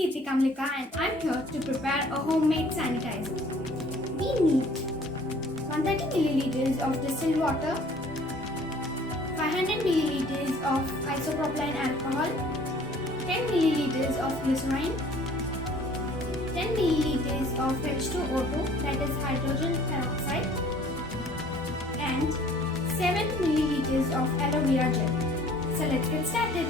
Keerthi Kamalika and I'm here to prepare a homemade sanitizer. We need 130 milliliters of distilled water, 500 milliliters of isopropyl alcohol, 10 milliliters of glycerin, 10 milliliters of H2O2, that is hydrogen peroxide, and 7 milliliters of aloe vera gel. So let's get started.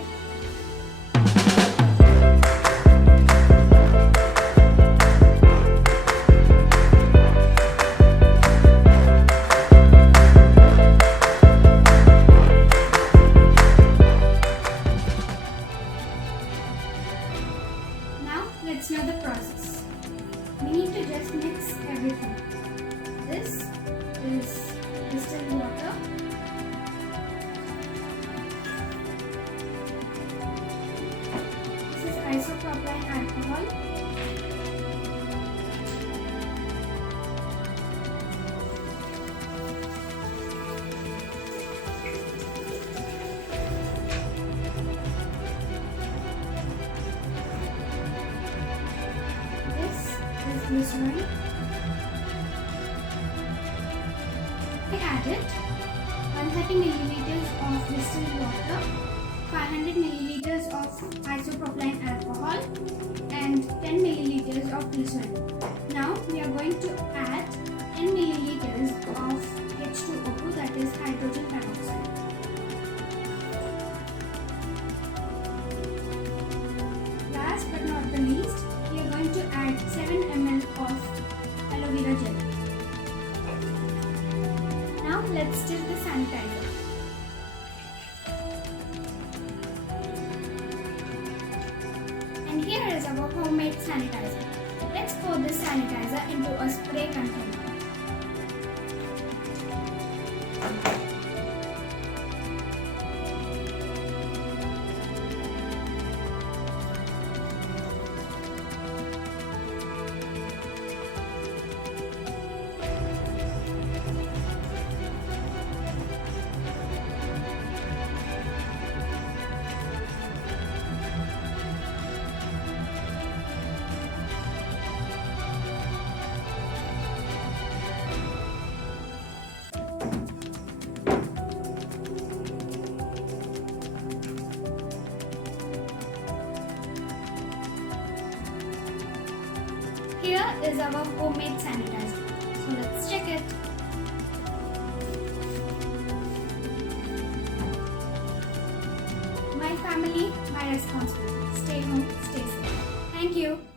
Now let's know the process. We need to just mix everything. This is distilled water. This is isopropyl alcohol. Glycerin. I added 130 milliliters of distilled water, 500 milliliters of isopropyl alcohol, and 10 milliliters of glycerin. Now we are going to add 10 milliliters of H2O2, that is hydrogen peroxide. Last but not the least, we are going to add 7 ml of aloe vera gel. Now let's stir the sanitizer. And here is our homemade sanitizer. Let's pour this sanitizer into a spray container. Here is our homemade sanitizer. So let's check it. My family, my responsibility. Stay home, stay safe. Thank you.